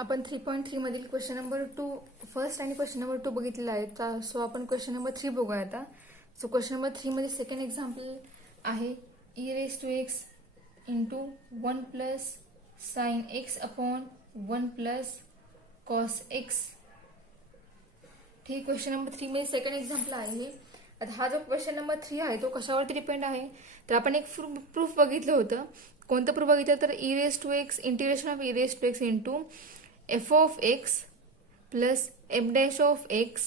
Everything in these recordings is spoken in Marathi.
आपण 3.3 मधील क्वेश्चन नंबर 2 फर्स्ट आणि क्वेश्चन नंबर 2 बघितलेला आहे. सो आपण क्वेश्चन नंबर 3 बघूया आता. सो क्वेश्चन नंबर 3 मध्ये सेकंड एक्झाम्पल आहे e⁻x into 1 plus sine x upon 1 plus cos x. ठीक, क्वेश्चन नंबर 3 मध्ये सेकंड एक्झाम्पल आहे. आता हा जो क्वेश्चन नंबर 3 आहे तो कशावरती डिपेंड आहे, तर आपण एक प्रूफ बघितलं होतं. कोणतं प्रूफ बघितलं तर e⁻x integration of e⁻x into f of x plus f dash of x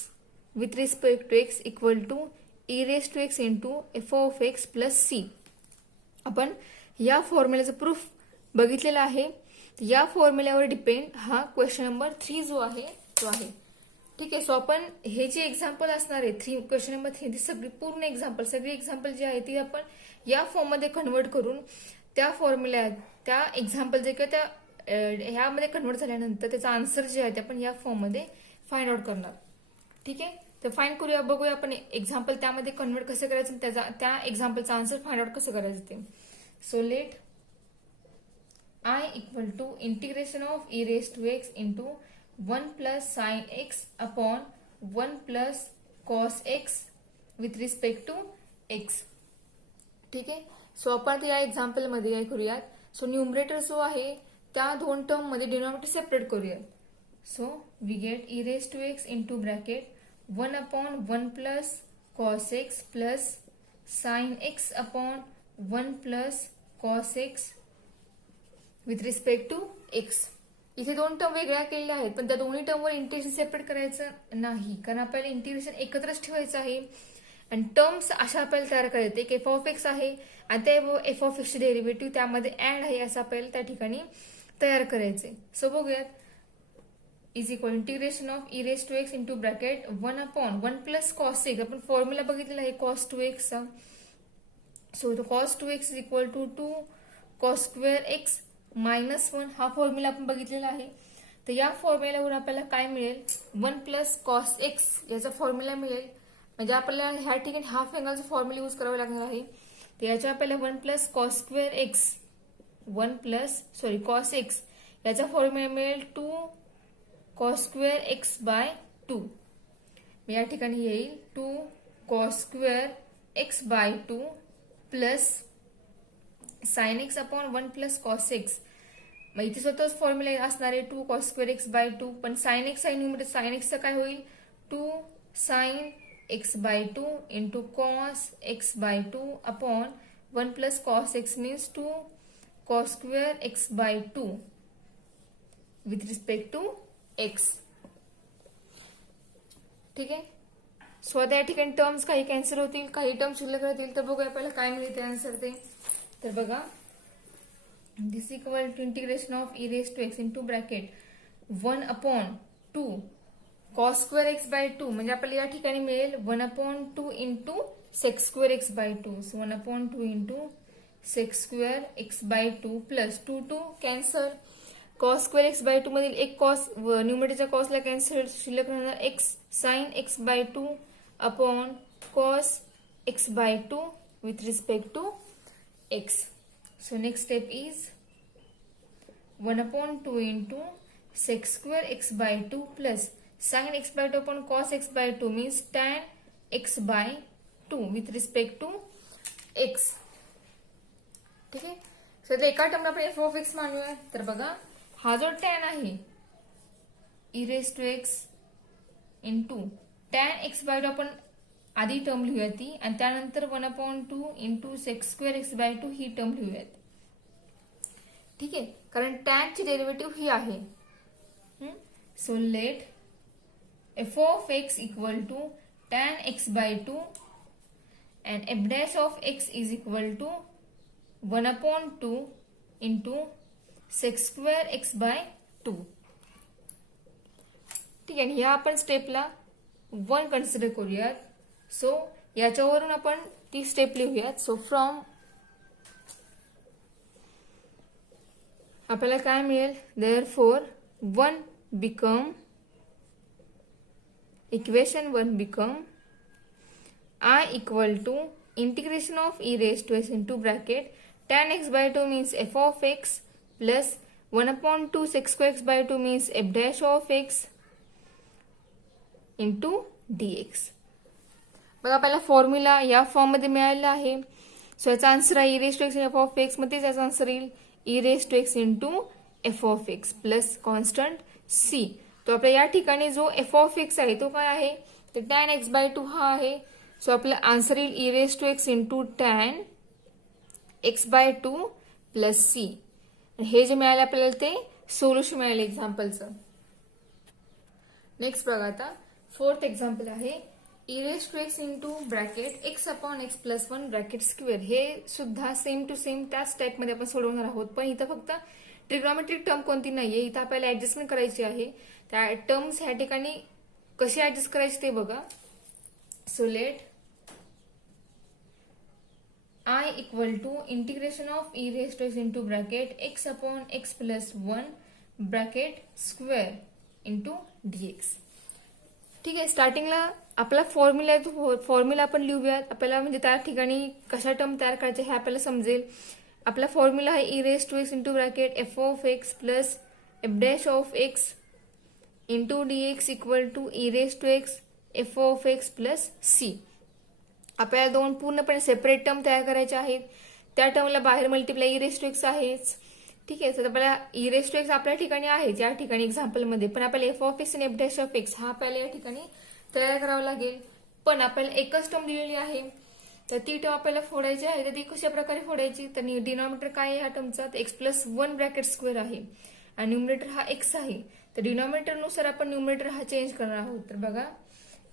with respect to x equal to e⁻x into f of x plus c. आपण या फॉर्म्युलाचं प्रूफ बघितलेला आहे. या फॉर्म्युल्यावर डिपेंड हा क्वेश्चन नंबर 3 जो आहे तो आहे. ठीक आहे. सो आपण हे जे एक्झाम्पल असणार आहे क्वेश्चन नंबर 3 ती सगळी पूर्ण एक्झाम्पल सगळी एक्झाम्पल जी आहे ती आपण या फॉर्ममध्ये कन्वर्ट करून त्या फॉर्म्युला त्या एक्झाम्पल जे किंवा त्या ह्यामध्ये कन्वर्ट झाल्यानंतर त्याचा आन्सर जे आहे ते आपण या फॉर्ममध्ये फाइंड आउट करणार. ठीक आहे. तर फाइंड करूया, बघूया आपण एक्झाम्पल त्यामध्ये कन्वर्ट कसं करायचं, त्या एक्झाम्पलचा आन्सर फाइंड आउट कसं करायचं ते. So let I equal to integration of e⁻x into 1 plus sine x upon 1 plus cos x with respect to x. ठीक आहे. सो आपण या एक्झाम्पल मध्ये काय करूयात, सो न्यूमरेटर जो आहे त्या दोन टर्म मध्ये डिनॉमिनेटर सेपरेट करूयात. So we get e⁻x into bracket 1 upon 1 plus cos x plus sine x upon 1 plus cos x with respect to x. इथे दोन टर्म वेगळ्या केलेल्या आहेत, पण त्या दोन्ही टर्मवर इंटिग्रेशन सेपरेट करायचं नाही, कारण आपल्याला इंटिग्रेशन एकत्रच ठेवायचं आहे. आणि टर्म्स अशा आपल्याला तयार करायचे, एक एफ ऑफ एक्स आहे आणि त्या एफ ऑफ एक्सचे डेरिव्हेटिव्ह त्यामध्ये ऍड आहे असं आपल्याला त्या ठिकाणी तयार करायचे. सो बघूयात. Is equal integration of e⁻x into bracket 1 upon 1 plus cos x. आपण फॉर्म्युला बघितलेला आहे कॉस 2x चा. So cos 2x is equal to 2 cos square x minus 1 हा फॉर्म्युला आपण बघितलेला आहे. तर या फॉर्म्युल्यावर आपल्याला काय मिळेल, 1 प्लस कॉस एक्स याचा फॉर्म्युला मिळेल. म्हणजे आपल्याला ह्या ठिकाणी हाफ अँगलचा फॉर्म्युला यूज करावा लागणार आहे. तर याच्या आपल्याला 1 plus cos square x cos x याचा फॉर्म्युला मिळेल 2 कॉस स्क्वेअर एक्स बाय 2. या ठिकाणी येईल 2 cos square x by 2 plus sine x upon 1 plus cos x. मग इथे स्वतःच फॉर्म्युला असणार आहे 2 कॉस स्क्वेअर एक्स बाय 2, पण साइन एक्स आहे न्यूमरेटर, साइन एक्सचं काय होईल 2 sine x by 2 into cos x by 2 upon 1 plus cos x means 2 cos square x by 2 with respect to x. ठीक आहे. सो आता या ठिकाणी टर्म्स काही कॅन्सल होतील, काही टर्म शिल्लक राहतील. तर बघूया आपल्याला काय मिळते आन्सर ते. तर बघा, this equal to integration of e⁻x into bracket 1 upon 2 cos square x by 2 म्हणजे आपल्याला या ठिकाणी मिळेल 1 upon 2 into sec square x by 2. So 1 upon 2 into sec square x by 2 plus 2 cancel. Cos square x by 2 मधील एक कॉस न्यूमरेटरच्या कॉसला कॅन्सल, शिल्लक राहणार x sine x by 2 upon cos x by 2 with respect to x. So next step is 1 upon 2 into sec square x by 2 plus sine x by 2 upon cos x by 2 means tan x by 2 with respect to x. ठीक आहे. सो एका टर्मला आपण एफ ऑफ एक्स मानूया. तर बघा, हा जो टॅन आहे e⁻x into tan x by 2 आपण आधी टर्म लिहूया ती, आणि त्यानंतर 1 upon 2 into sec square x by 2 ही टर्म लिहूयात. ठीक आहे, कारण टॅनची डेरिव्हेटिव्ह ही आहे. So let f of x equal to tan x by 2 and f dash of x is equal to 1 upon 2 into sec square x by 2. ठीक आहे. ह्या आपण स्टेपला 1 कन्सिडर करूयात. सो याच्यावरून आपण ती स्टेप लिहूयात. सो फ्रॉम आपल्याला काय मिळेल, therefore 1 become equation 1 become I equal to integration of e⁻x into bracket tan x by 2 means f of x plus 1/2 sec square x by 2 means f dash of x into dx. बघा पहिला फॉर्म्युला या फॉर्म मध्ये मिळालेला आहे. सो याचा आन्सर आहे e raised to x f of x. मध्ये याचा आन्सर येईल e raised to x into f of x plus constant c. तो आपल्या या ठिकाणी जो एफ ऑफ एक्स आहे तो काय आहे तर tan x बाय 2 हा आहे. सो आपला आन्सर येईल e raised to x into tan x by 2 plus c. हे जे मिळाले आपल्याला ते सोल्युशन मिळाले एक्झाम्पलचं. नेक्स्ट बघा आता फोर्थ एक्झाम्पल आहे e raised to x into bracket x upon x plus 1 bracket square. हे सुद्धा सेम टू सेम त्याच टाइप मध्ये आपण सोडवणार आहोत, पण इथं फक्त ट्रिग्नॉमेट्रिक टर्म कोणती नाहीये. इथं आपल्याला ऍडजस्टमेंट करायची आहे. त्या टर्म्स ह्या ठिकाणी कशी ऍडजस्ट करायची ते बघा. So let I equal to integration of e raised to x into bracket x upon x plus 1 bracket square into dx. ठीक आहे, स्टार्टिंगला आपला फॉर्म्युला आपण लिहूयात. आपल्याला म्हणजे त्या ठिकाणी कशा टर्म तयार करायचे हे आपल्याला समजेल. आपला फॉर्म्युला आहे e raised to x into bracket f of x plus f dash of x into dx equal to e raised to x f of x plus c. आपल्याला दोन पूर्णपणे सेपरेट टर्म तयार करायचे आहेत. त्या टर्मला बाहेर multiply e raised to x आहेच. ठीक आहे, तर आपल्याला e raised to x आपल्या ठिकाणी आहे या ठिकाणी एक्झाम्पल मध्ये, पण आपल्याला एफ ऑफ एक्स आणि एफ डॅश ऑफ एक्स हा आपल्याला या ठिकाणी तयार करावा लागेल. पण आपल्याला एकच टर्म दिलेली आहे तर ती टर्म आपल्याला फोडायची आहे. तर ती कशा प्रकारे फोडायची तर डिनॉमिनेटर काय आहे ह्या टर्मचा एक्स प्लस 1 ब्रॅकेट स्क्वेअर आहे आणि न्यूमरेटर हा एक्स आहे. तर डिनॉमिनेटर नुसार आपण न्यूमरेटर हा चेंज करणार आहोत. तर बघा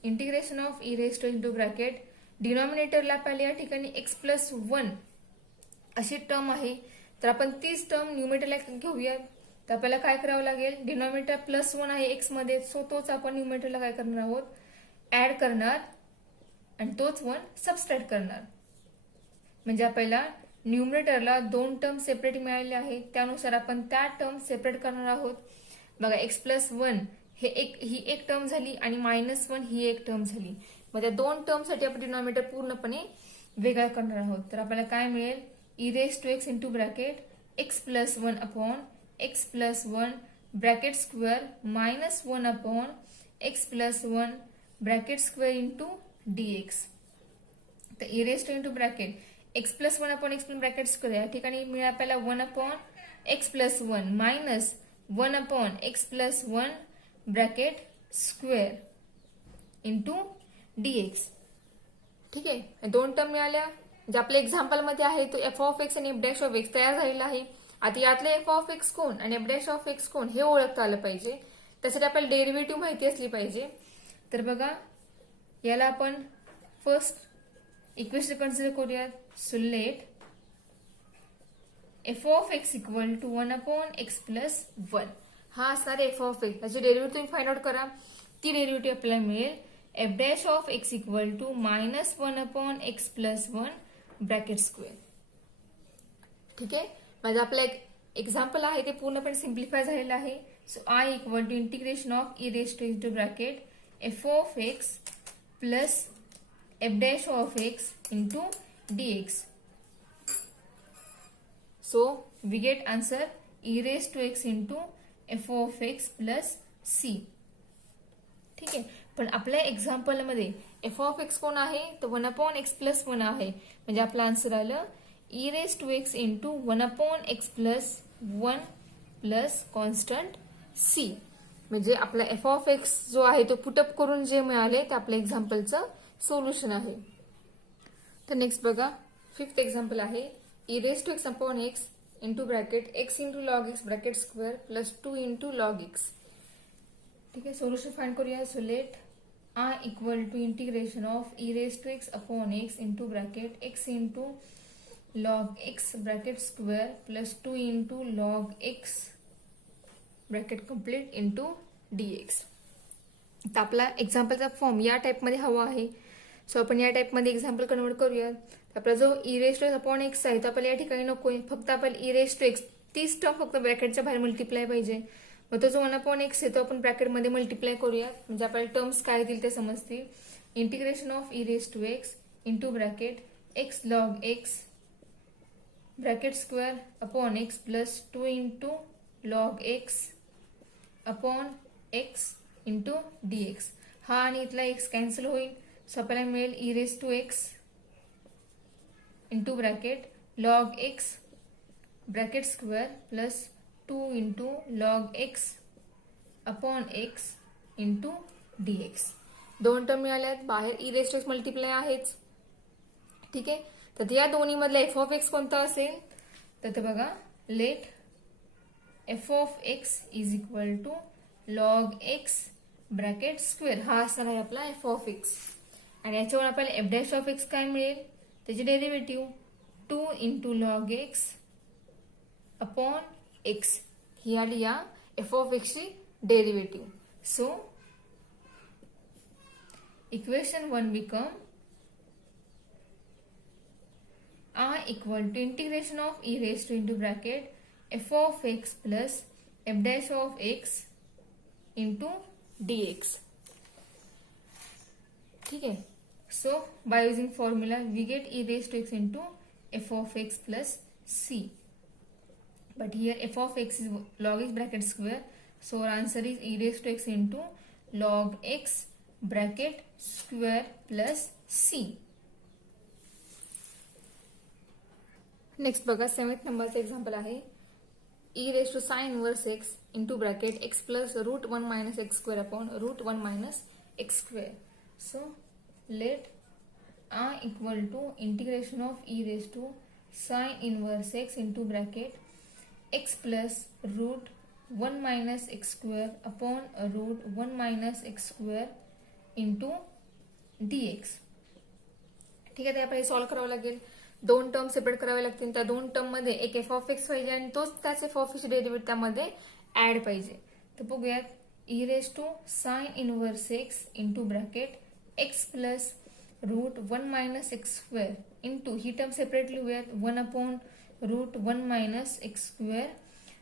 integration of e raised to x into bracket डिनॉमिनेटरला आपल्याला या ठिकाणी एक्स प्लस 1 अशी टर्म आहे. तर आपण तीच टर्म न्यूमरेटरला घेऊया. तर आपल्याला काय करावं लागेल, डिनॉमिनेटर प्लस 1 आहे एक्स मध्ये, सो तोच आपण न्यूमरेटरला काय करणार आहोत ऍड करणार आणि तोच 1 सबस्ट्रॅक्ट करणार. म्हणजे आपल्याला न्यूमरेटरला दोन टर्म सेपरेट मिळालेले आहेत, त्यानुसार आपण त्या टर्म सेपरेट करणार आहोत. बघा एक्स प्लस 1 ही एक टर्म झाली आणि मायनस 1 ही एक टर्म झाली. मग त्या दोन टर्म साठी आपण डिनॉमिनेटर पूर्णपणे वेगळा करणार आहोत. तर आपल्याला काय मिळेल e raised to x into bracket x plus 1 upon x plus 1 bracket square minus 1 upon x plus 1 bracket square into dx. तर e raised to into bracket x plus 1 upon x bracket square या ठिकाणी मिळेल आपल्याला 1 upon x plus 1 minus 1 upon x plus 1 bracket square into dx. ठीक आहे, दोन टर्म मिळाल्या. जे आपल्या एक्झाम्पल मध्ये आहे तो एफ ऑफ एक्स आणि एफ डॅश ऑफ एक्स तयार झालेला आहे. आता यातले एफ ऑफ एक्स कोण आणि एफ डॅश ऑफ एक्स कोण हे ओळखता आलं पाहिजे. त्यासाठी आपल्याला डेरिव्हेटिव्ह माहिती असली पाहिजे. तर बघा याला आपण फर्स्ट इक्वेशन कन्सिडर करूयात. So let f of x equal to 1 upon x plus 1 हा असणार एफ ऑफ एक्स. त्याची डेरिव्हेटिव्ह तुम्ही फाइंड आउट करा. ती डेरिव्हेटिव्ह आपल्याला मिळेल f dash of x equal to minus 1 upon x plus 1 bracket square. ठीक आहे, माझं आपलं एक एक्झाम्पल आहे ते पूर्णपणे सिम्प्लिफाय झालेलं आहे. So I equal to integration of e raised to x into bracket f of x plus f dash of x into dx. So we get answer e raised to x into f of x plus c. ठीक आहे, पण आपल्या एक्झाम्पल मध्ये एफ ऑफ एक्स कोण आहे तर 1 अपॉन एक्स प्लस 1 आहे. म्हणजे आपलं आन्सर आलं e raised to x into 1 upon x plus 1 plus constant c. म्हणजे आपला एफ ऑफ एक्स जो आहे तो पुटअप करून जे मिळाले ते आपल्या एक्झाम्पलचं सोल्युशन आहे. तर नेक्स्ट बघा फिफ्थ एक्झाम्पल आहे e raised to x upon x into bracket x into log x bracket square plus 2 into log x. ठीक आहे, सोल्युशन फाइंड करूया. So let I equal to integration of e raised to x upon x into bracket x into log x bracket square plus 2 into log x bracket complete into dx. तर आपला एक्झाम्पलचा फॉर्म या टाइपमध्ये हवा आहे. सो आपण या टाइपमध्ये एक्झाम्पल कन्वर्ट करूया. आपला जो e raised to x upon x आहे तो आपल्याला या ठिकाणी नकोय, फक्त आपल्याला e raised to x तीच टर्म फक्त ब्रॅकेटच्या बाहेर मल्टिप्लाय पाहिजे. मग तो जो 1 अपॉन एक्स आहे तो आपण ब्रॅकेटमध्ये मल्टिप्लाय करूया म्हणजे आपल्याला टर्म्स काय येतील ते समजतील. Integration of e raised to x into bracket x log x bracket square upon x plus 2 into log x upon x into d x. हा आणि इथला एक्स कॅन्सल होईल. सो आपल्याला मिळेल e raise to x into bracket log x bracket square plus 2 into log x upon x into d x. दोन टर्म मिळाल्यात. बाहेर e raise to x multiply आहेच. ठीक आहे. तर या दोन्ही मधला एफ ऑफ एक्स कोणता असेल तर ते बघा let f of x is equal to log x bracket square. हा असणार आहे आपला एफ ऑफ एक्स. आणि याच्यावर आपल्याला एफ डॅश ऑफ एक्स काय मिळेल त्याची derivative 2 into log x upon x. ही आली या एफ ऑफ एक्सची derivative. So equation 1 become I equal to integration of e raised to into bracket f of x plus f dash of x into dx. ठीक है. So by using formula we get e raised to x into f of x plus c. But here f of x is log x bracket square. So our answer is e raised to x into log x bracket square plus c. Next बघा 7th नंबरचं एक्झाम्पल आहे e raise to sine inverse x into bracket x plus root 1 minus x square upon root 1 minus x square. So let I equal to integration of e raise to sine inverse x into bracket x plus root 1 minus x square upon root 1 minus x square into d x. ठीक आहे. ते आपल्याला सॉल्व्ह करावं लागेल. दोन टर्म सेपरेट करावे लागतील. त्या दोन टर्म मध्ये एक एफ ऑफ एक्स पाहिजे आणि तोच त्याच एफ ऑफ एक्स डेरिव्हेटिव्ह त्यामध्ये ऍड पाहिजे. तर बघूयात e raise to sine inverse x into bracket x plus root 1 minus x square into ही टर्म सेपरेट लिहूयात 1 upon root 1 minus x square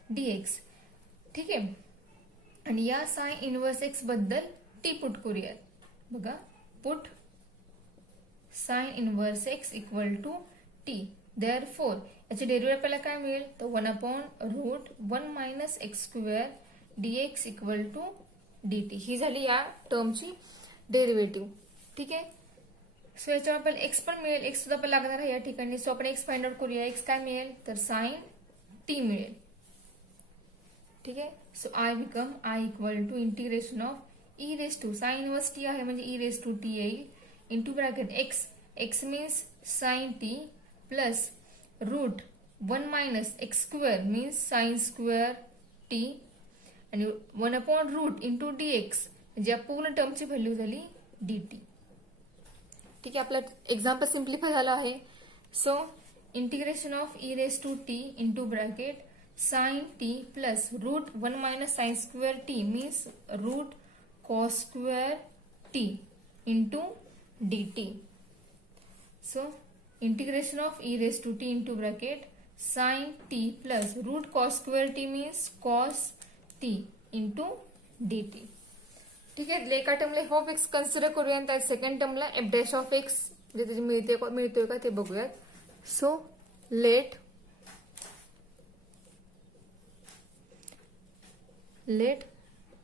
d x. ठीक आहे. आणि या साइन इनवर्स एक्स बद्दल टी पुट करूयात. बघा put sine inverse x equal to t. Therefore याची डेरिव्हेटिव्ह आपल्याला काय मिळेल तर 1 upon root 1 minus x square dx equal to dt. ही झाली या टर्मची डेरिव्हेटिव्ह. ठीक आहे. सो याच्यावर आपल्याला एक्स पण मिळेल. एक्स सुद्धा आपल्याला लागणार आहे या ठिकाणी. सो आपण एक्स फाइंड आउट करूया. एक्स काय मिळेल तर साइन टी मिळेल. ठीक आहे. So I become I equal to integration of e raise to sine inverse t आहे म्हणजे ई रेस टू टी येईल into bracket x. X means sine t plus root 1 minus x square means sine square t आणि 1 upon root into d x म्हणजे या पूर्ण टर्मची व्हॅल्यू झाली डी टी. ठीक आहे. आपला एक्झाम्पल सिम्प्लिफाय झाला आहे. So integration of e raise to t into bracket sine t plus root 1 minus sine square t means root cos square t into d t. So integration of e raised to t into bracket sin t plus root cos square t means cos t into dt. ठीक आहे. एका टर्मला एफ ऑफ एक्स कन्सिडर करूया आणि त्या सेकंड टर्मला एफ डॅश ऑफ एक्स म्हणजे मिळतोय का ते बघूयात. So let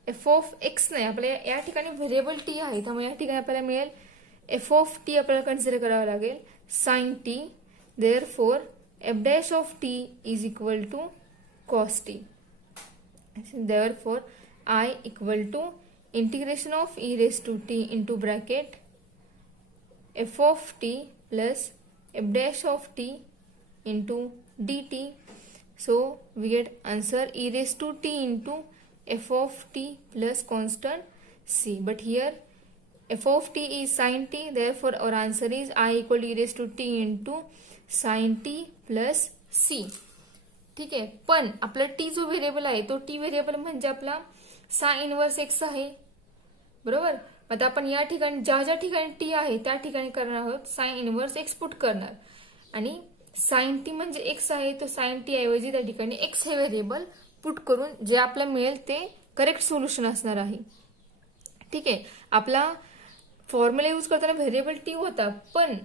f of x नाही आपल्याला या ठिकाणी व्हेरिएबल टी आहे त्यामुळे या ठिकाणी आपल्याला मिळेल एफ ऑफ टी आपल्याला कन्सिडर करावं लागेल sin t. Therefore f dash of t is equal to cos t. Therefore I equal to integration of e raised to t into bracket f of t plus f dash of t into dt. So we get answer e raised to t into f of t plus constant c. But here f of t is sin t. Therefore our answer is I equal to e raised to t into sin t plus c. ठीक आहे. पण आपला t जो व्हेरिएबल आहे तो t व्हेरिएबल म्हणजे आपला साइन इनवर्स एक्स आहे. बरोबर. आता आपण या ठिकाणी ज्या ठिकाणी टी आहे त्या ठिकाणी करणार आहोत साइन इनवर्स एक्स पुट करणार आणि साइन टी म्हणजे एक्स आहे तो साइन टी ऐवजी त्या ठिकाणी एक्स हे व्हेरिएबल पुट करून जे आपल्याला मिळेल ते करेक्ट सोल्युशन असणार आहे. ठीक आहे. आपला फॉर्म्युला यूज करताना व्हेरिएबल टी होता पण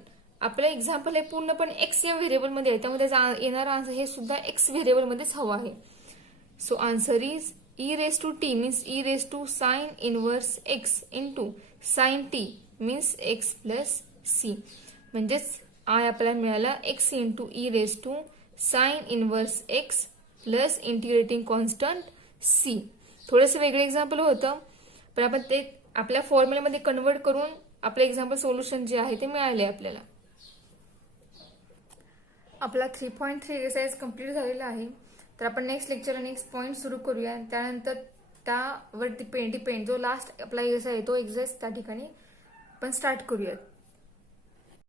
आपलं एक्झाम्पल हे पूर्णपणे एक्स या व्हेरिएबल मध्ये आहे त्यामुळे त्याचा येणारा आन्सर हे सुद्धा एक्स व्हेरिएबल मध्येच हवा आहे. So answer is e raised to t means e raised to sine inverse x into sin t means x plus c. म्हणजेच I आपल्याला मिळाला x into e raised to sin inverse x plus integrating constant c. थोडंसं वेगळं एक्झाम्पल होतं, पण आपण ते आपल्या फॉर्म्युल्यामध्ये कन्वर्ट करून आपलं एक्झाम्पल सोल्युशन जे आहे ते मिळाले आपल्याला. आपला 3.3 एक्सरसाइज कंप्लीट झालेला आहे. तर आपण नेक्स्ट लेक्चर नेक्स्ट पॉईंट सुरू करूया. त्यानंतर त्यावर डिपेंड जो लास्ट आपला एक्सरसाइज आहे तो एक्सरसाइज त्या ठिकाणी आपण स्टार्ट करूयात.